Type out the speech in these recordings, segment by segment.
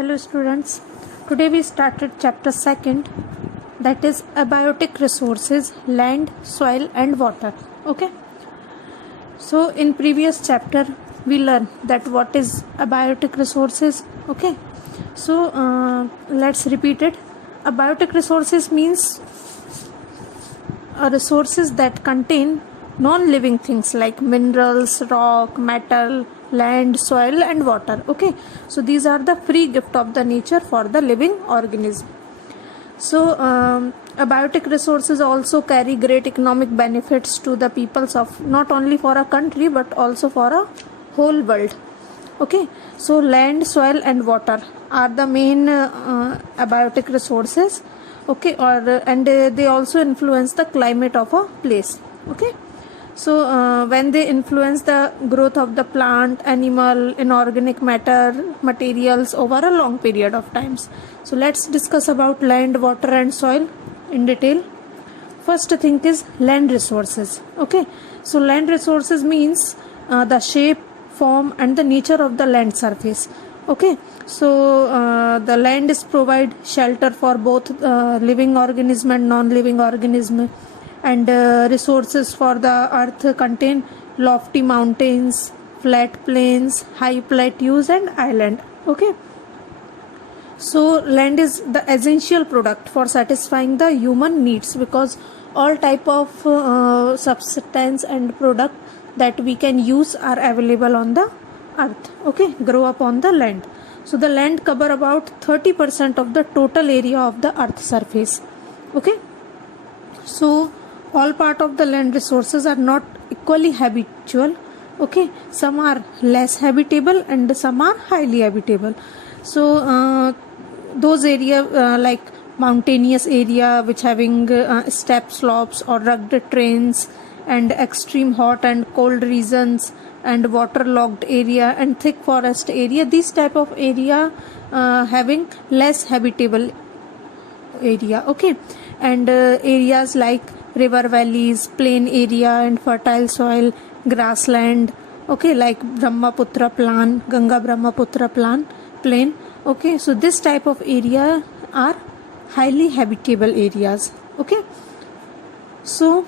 Hello students, today we started chapter 2nd, that is abiotic resources, land, soil and water. Okay, so in previous chapter we learned that what is abiotic resources. Okay, so let's repeat it. Abiotic resources means resources that contain non-living things like minerals, rock, metal, land, soil and water. Okay, so these are the free gift of the nature for the living organism. So abiotic resources also carry great economic benefits to the peoples of not only for a country but also for a whole world. Okay, so land, soil and water are the main abiotic resources. Okay, and they also influence the climate of a place. Okay, so when they influence the growth of the plant, animal, inorganic materials over a long period of times. So let's discuss about land, water and soil in detail. First thing is land resources. Okay, so land resources means the shape, form and the nature of the land surface. Okay, so the land is provide shelter for both living organism and non-living organism, and resources for the earth contain lofty mountains, flat plains, high plateaus and island. Okay, so land is the essential product for satisfying the human needs, because all type of substance and product that we can use are available on the earth. Okay, grow up on the land. So the land cover about 30% of the total area of the earth surface. Okay, so all part of the land resources are not equally habitable. Okay, some are less habitable and some are highly habitable. So those area like mountainous area which having steep slopes or rugged terrains, and extreme hot and cold regions, and waterlogged area and thick forest area, these type of area having less habitable area. Okay, and areas like river valleys, plain area and fertile soil, grassland, okay, like Brahmaputra plain, Ganga Brahmaputra plain. Okay, so this type of area are highly habitable areas. Okay, so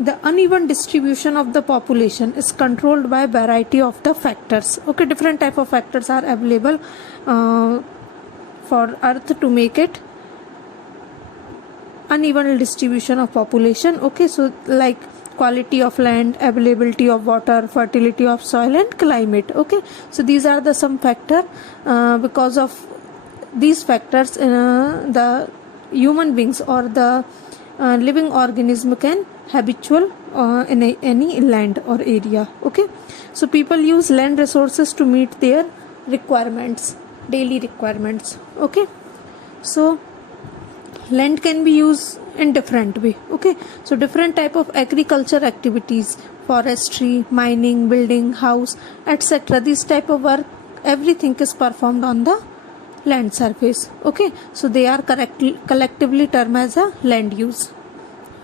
the uneven distribution of the population is controlled by a variety of the factors. Okay, different type of factors are available for earth to make it uneven distribution of population. Okay, so like quality of land, availability of water, fertility of soil and climate. Okay, so these are the some factor. Because of these factors the human beings or the living organism can habitual in any land or area. Okay, so people use land resources to meet their requirements, daily requirements. Okay, so land can be used in different way. Okay, so different type of agriculture activities, forestry, mining, building house, etc., this type of work, everything is performed on the land surface. Okay, so they are collectively termed as a land use.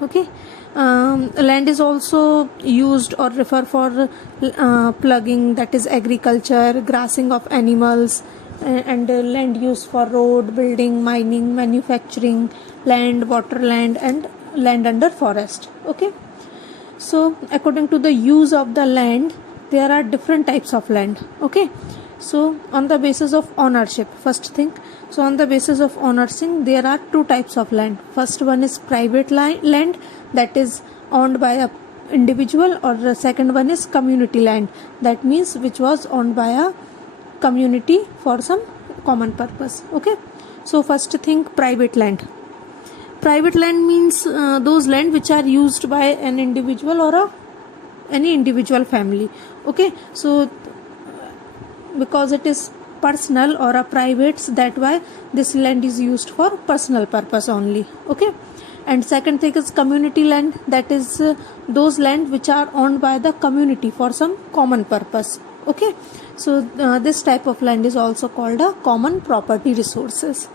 Okay, land is also used or refer for plugging, that is agriculture, grassing of animals, and land use for road, building, mining, manufacturing, land, water land and land under forest. Okay, so according to the use of the land, there are different types of land. Okay, so on the basis of ownership, first thing, so on the basis of ownership there are two types of land. First one is private land, that is owned by a individual, or the second one is community land, that means which was owned by a community for some common purpose. Okay, so first thing, private land. Private land means those land which are used by an individual or any individual family. Okay, so because it is personal or a private, that why this land is used for personal purpose only. Okay, and second thing is community land, that is those land which are owned by the community for some common purpose. Okay, so this type of land is also called a common property resources.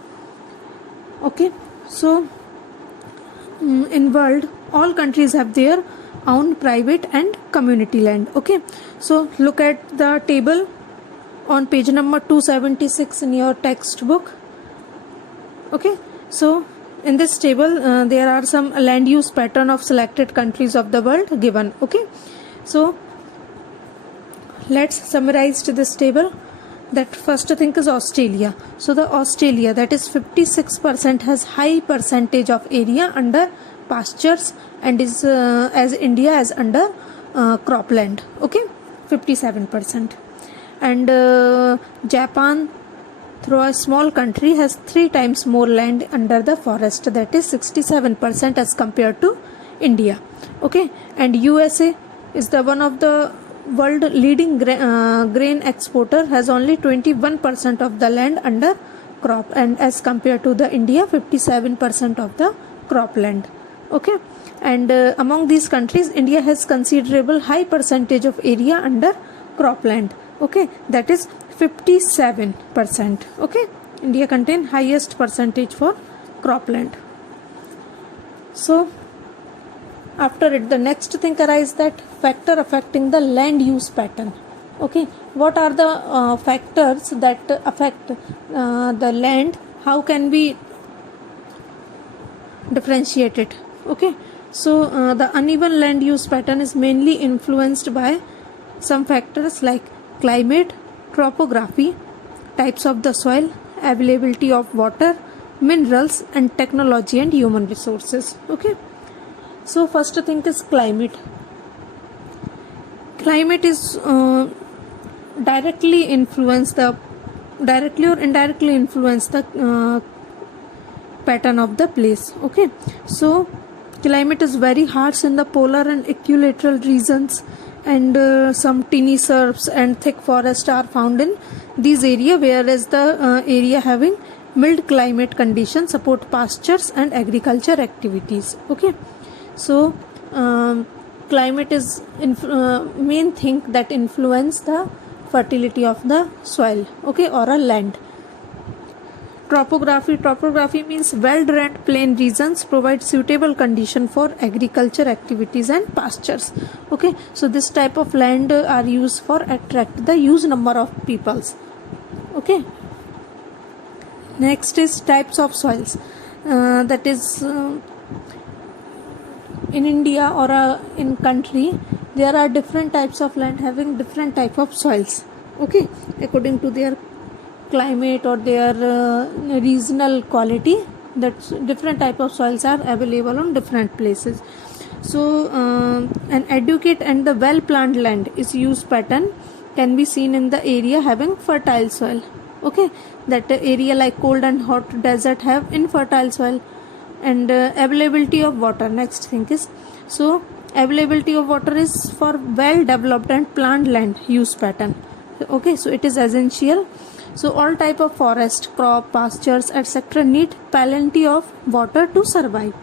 Okay, so in world all countries have their own private and community land. Okay, so look at the table on page number 276 in your textbook. Okay, so in this table there are some land use pattern of selected countries of the world given. Okay, so let's summarize to this table. That first thing is Australia. So the Australia, that is 56%, has high percentage of area under pastures and is as India as under cropland. Okay, 57%. And Japan, through a small country, has 3 times more land under the forest, that is 67% as compared to India. Okay, and USA is the one of the world leading grain exporter, has only 21% of the land under crop, and as compared to the India 57% of the cropland. Okay, and among these countries India has considerable high percentage of area under cropland. Okay, that is 57%. Okay, India contain highest percentage for cropland. So after it, the next thing arises that factor affecting the land use pattern. Okay, what are the factors that affect the land? How can we differentiate it? Okay, so the uneven land use pattern is mainly influenced by some factors like climate, topography, types of the soil, availability of water, minerals, and technology and human resources. Okay, so first thing is climate. Climate is directly or indirectly influence the pattern of the place. Okay, so climate is very harsh in the polar and equatorial regions, and some tiny shrubs and thick forests are found in these area, whereas the area having mild climate conditions support pastures and agriculture activities. Okay, so climate is main thing that influence the fertility of the soil, okay, or a land. Topography means well-drained plain regions provide suitable condition for agriculture activities and pastures. Okay, so this type of land are used for attract the huge number of peoples. Okay, next is types of soils. That is in India or in country, there are different types of land having different type of soils. Okay, according to their climate or their regional quality, that different type of soils are available on different places. So an adequate and the well planned land is use pattern can be seen in the area having fertile soil. Okay, that area like cold and hot desert have infertile soil. And availability of water, next thing is, so availability of water is for well developed and planned land use pattern. Okay, so it is essential. So all type of forest, crop, pastures, etc. need plenty of water to survive.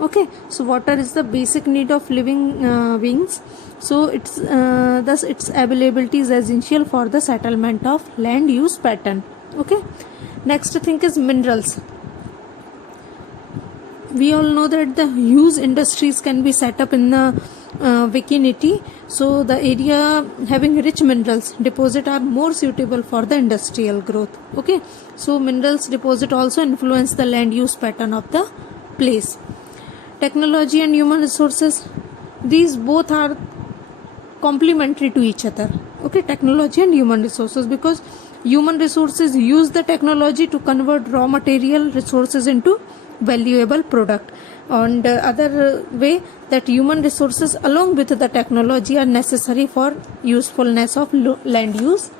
Okay, so water is the basic need of living beings. So it's thus its availability is essential for the settlement of land use pattern. Okay, next thing is minerals. We all know that the huge industries can be set up in the vicinity, so the area having rich minerals deposit are more suitable for the industrial growth. Okay, so minerals deposit also influence the land use pattern of the place. Technology and human resources, these both are complementary to each other. Okay, technology and human resources, because human resources use the technology to convert raw material resources into valuable product, and other way that human resources along with the technology are necessary for usefulness of land use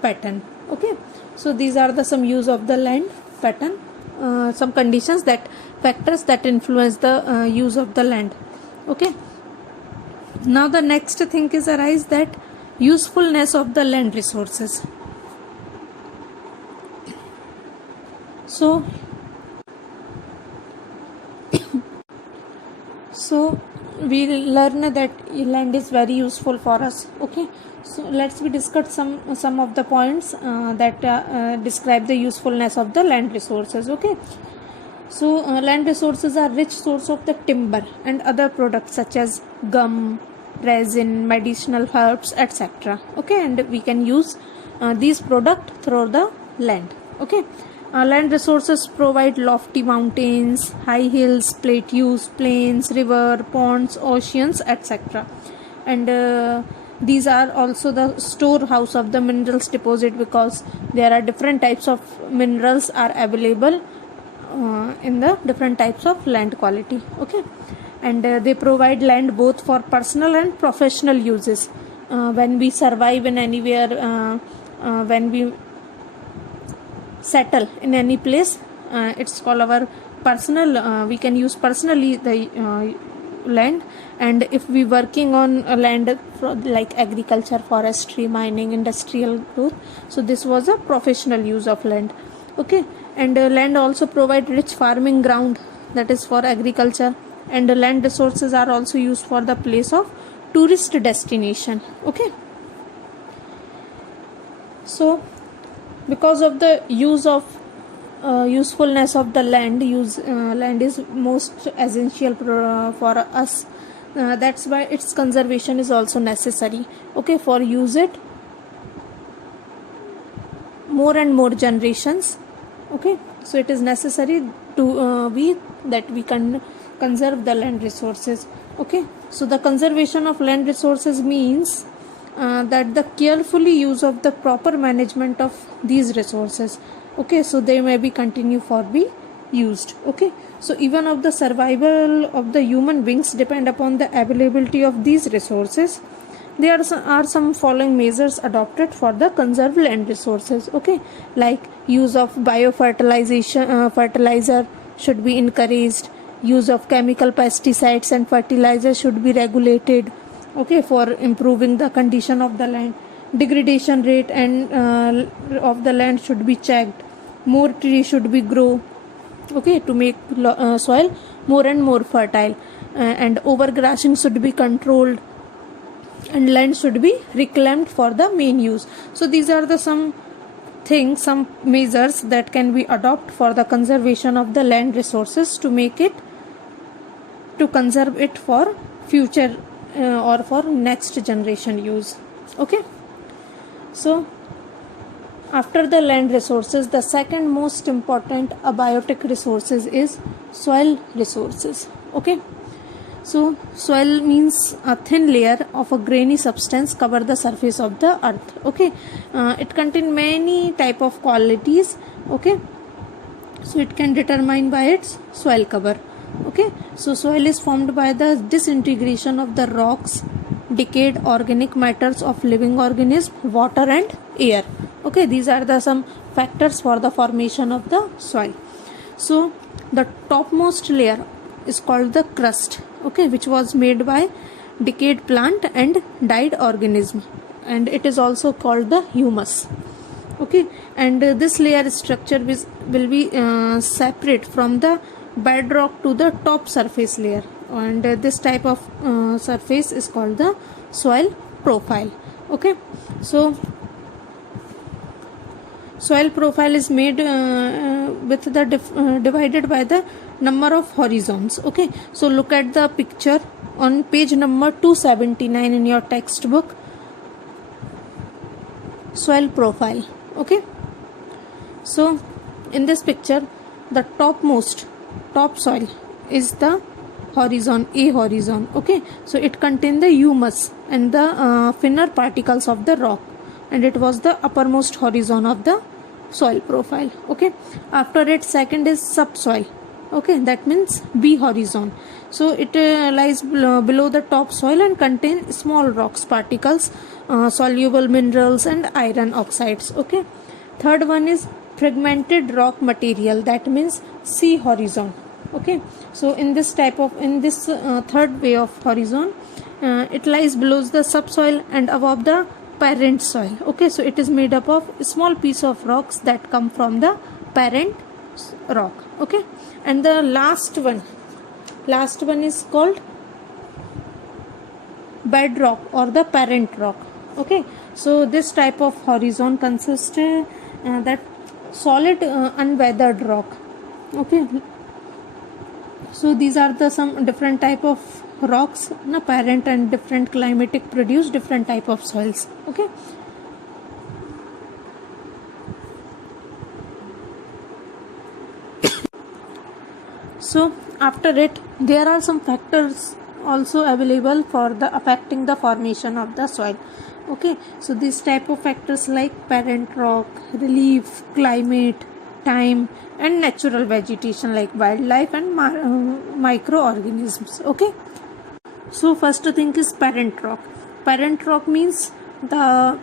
pattern. Okay, so these are the some use of the land pattern, some conditions, that factors that influence the use of the land. Okay, now the next thing is arise that usefulness of the land resources. So we learn that land is very useful for us. Okay, so let's we discuss some of the points that describe the usefulness of the land resources. Okay, so land resources are rich source of the timber and other products such as gum, resin, medicinal herbs, etc. Okay, and we can use these products through the land. Okay. Land resources provide lofty mountains, high hills, plateaus, plains, river, ponds, oceans, etc. And these are also the storehouse of the minerals deposit, because there are different types of minerals are available in the different types of land quality. Okay. And they provide land both for personal and professional uses. When we survive in anywhere, when we settle in any place, it's called our personal, we can use personally the land. And if we working on a land like agriculture, forestry, mining, industrial growth, so this was a professional use of land. Okay. And land also provide rich farming ground, that is for agriculture. And land resources are also used for the place of tourist destination. Okay. So because of the use of usefulness of the land, land is most essential for us. That's why its conservation is also necessary. Okay. For use it more and more generations. Okay. So it is necessary to we can conserve the land resources. Okay. So the conservation of land resources means that the carefully use of the proper management of these resources. Okay. So they may be continue for be used. Okay. So even of the survival of the human beings depend upon the availability of these resources. There are some following measures adopted for the conserved land resources. Okay. Like use of biofertilization, fertilizer should be encouraged. Use of chemical pesticides and fertilizers should be regulated. Okay. For improving the condition of the land. Degradation rate and of the land should be checked. More trees should be grow. Okay. To make soil more and more fertile. And overgrazing should be controlled. And land should be reclaimed for the main use. So these are the some measures that can be adopted for the conservation of the land resources to conserve it for future or for next generation use. Okay. So after the land resources, the second most important abiotic resources is soil resources. Okay. So soil means a thin layer of a grainy substance cover the surface of the earth. Okay. It contains many type of qualities. Okay. So it can determine by its soil cover. Okay. So soil is formed by the disintegration of the rocks, decayed organic matters of living organisms, water and air. Okay. These are the some factors for the formation of the soil. So the topmost layer is called the crust. Okay. Which was made by decayed plant and died organism, and it is also called the humus. Okay. And this layer structure will be separate from the bedrock to the top surface layer, and this type of surface is called the soil profile. Okay. So soil profile is made with the divided by the number of horizons. Okay. So look at the picture on page number 279 in your textbook. Soil profile. Okay. So in this picture, the top soil is the horizon, A horizon. Okay. So it contains the humus and the finer particles of the rock, and it was the uppermost horizon of the soil profile. Okay. After it, second is subsoil. Okay. That means B horizon. So it lies below the top soil and contains small rocks particles, soluble minerals and iron oxides. Okay. Third one is fragmented rock material, that means C horizon. Okay. So in this third way of horizon, it lies below the subsoil and above the parent soil. Okay. So it is made up of a small piece of rocks that come from the parent rock. Okay. And the last one is called bedrock or the parent rock. Okay. So this type of horizon consists that solid unweathered rock. Okay. So these are the some different type of rocks, parent and different climatic produce different type of soils. Okay. So after it, there are some factors also available for the affecting the formation of the soil. Okay, so these type of factors like parent rock, relief, climate, time, and natural vegetation like wildlife and microorganisms. Okay, so first thing is parent rock. Parent rock means the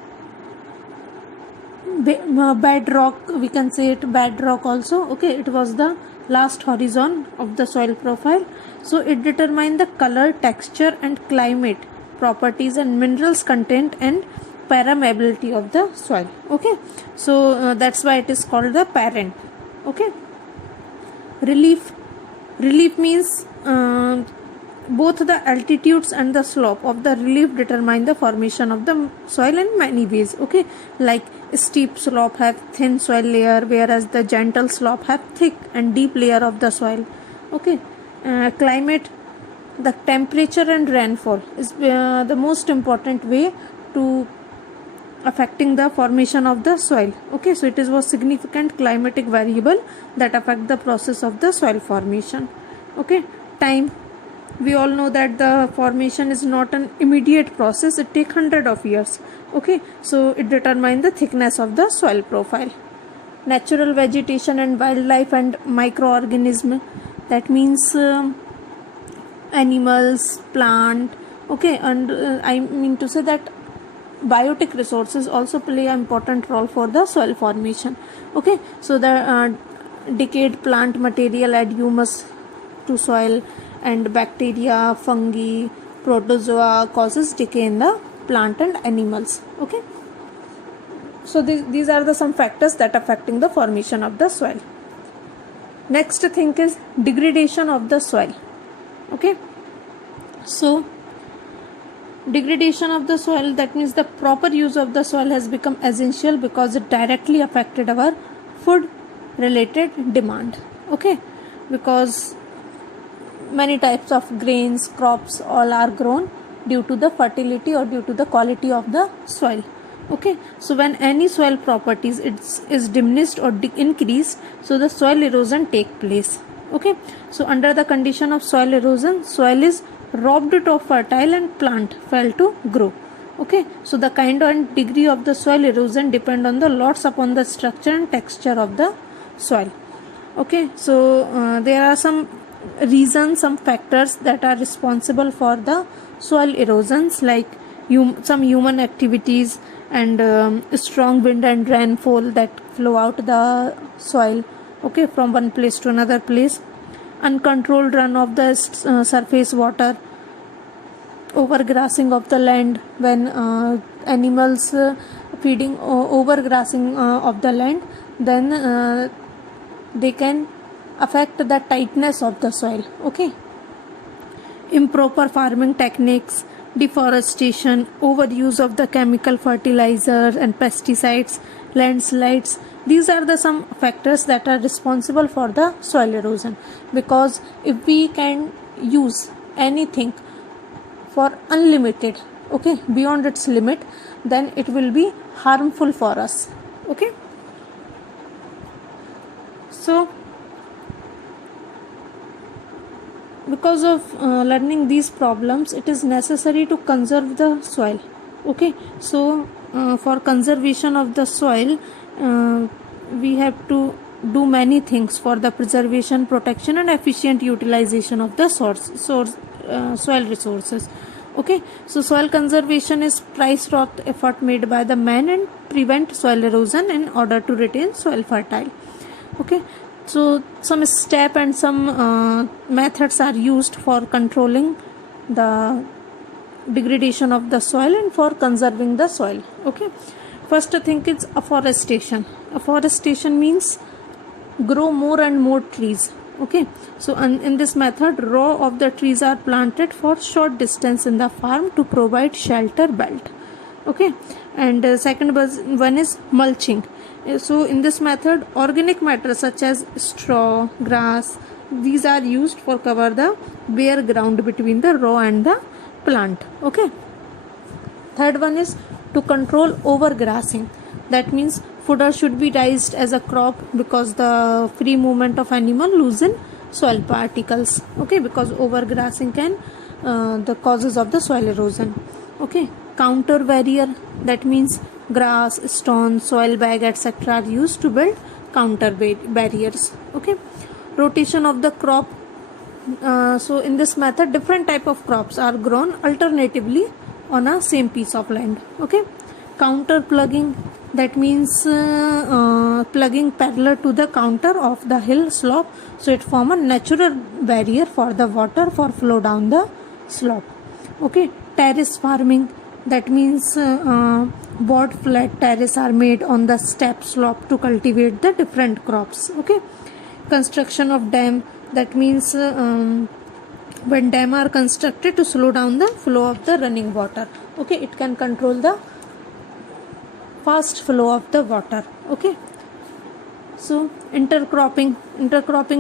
bedrock, we can say it bedrock also. Okay, it was the last horizon of the soil profile. So it determines the color, texture, and climate properties and minerals content and permeability of the soil. Okay, so that's why it is called the parent. Okay, relief means both the altitudes and the slope of the relief determine the formation of the soil in many ways. Okay, like steep slope have thin soil layer, whereas the gentle slope have thick and deep layer of the soil. Okay, climate, the temperature and rainfall is the most important way to affecting the formation of the soil. Okay, so it is a significant climatic variable that affect the process of the soil formation. Okay, time, we all know that the formation is not an immediate process, it takes hundred of years. Okay, so it determines the thickness of the soil profile. Natural vegetation and wildlife and microorganism, that means animals, plant. Okay, and I mean to say that biotic resources also play an important role for the soil formation. Okay, so the decayed plant material add humus to soil, and bacteria, fungi, protozoa causes decay in the plant and animals. Okay, so these are the some factors that affecting the formation of the soil. Next thing is degradation of the soil. Okay, so degradation of the soil, that means the proper use of the soil has become essential because it directly affected our food related demand. Okay, because many types of grains, crops all are grown due to the fertility or due to the quality of the soil. Okay, so when any soil properties is diminished or increased, so the soil erosion take place. Okay, so under the condition of soil erosion, soil is robbed of fertile and plant fail to grow. Okay, so the kind and degree of the soil erosion depend on the lots upon the structure and texture of the soil. Okay, so there are some reasons, some factors that are responsible for the soil erosions, like some human activities and strong wind and rainfall that flow out the soil. Okay, from one place to another place, uncontrolled run of the surface water, overgrassing of the land, when animals feeding overgrassing of the land, then they can affect the tightness of the soil. Okay, improper farming techniques, deforestation, overuse of the chemical fertilizers and pesticides, landslides, these are the some factors that are responsible for the soil erosion. Because if we can use anything for unlimited, okay, beyond its limit, then it will be harmful for us. Okay, so because of learning these problems, it is necessary to conserve the soil. Okay, so for conservation of the soil, we have to do many things for the preservation, protection, and efficient utilization of the soil resources. Okay, so soil conservation is price-wrought effort made by the man and prevent soil erosion in order to retain soil fertile. Okay, so some step and some methods are used for controlling the degradation of the soil and for conserving the soil. Okay, first thing is afforestation. Afforestation means grow more and more trees. Okay, so in this method, row of the trees are planted for short distance in the farm to provide shelter belt. Okay, and second one is mulching. So in this method, organic matter such as straw, grass, these are used for cover the bare ground between the row and the plant. Okay, third one is to control overgrassing. That means fodder should be raised as a crop because the free movement of animal loosen soil particles, okay, because overgrassing can the causes of the soil erosion. Okay, counter barrier, that means grass, stone, soil bag, etc. are used to build counter barriers. Okay, rotation of the crop. So in this method different type of crops are grown alternatively on a same piece of land. Okay, counter plugging, that means plugging parallel to the counter of the hill slope, so it form a natural barrier for the water for flow down the slope. Okay, terrace farming, that means broad flat terrace are made on the step slope to cultivate the different crops. Okay, construction of dam, that means when dam are constructed to slow down the flow of the running water. Okay, it can control the fast flow of the water. Okay, so intercropping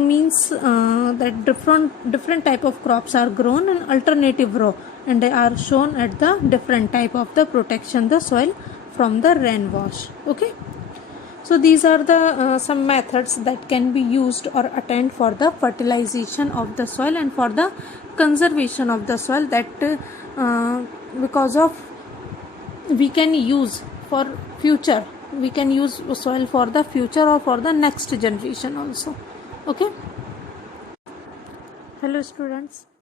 means that different type of crops are grown in alternative row, and they are shown at the different type of the protection the soil from the rain wash. Okay, so these are the some methods that can be used or attained for the fertilization of the soil and for the conservation of the soil, that because of we can use for future, we can use soil for the future or for the next generation also. Okay, hello students.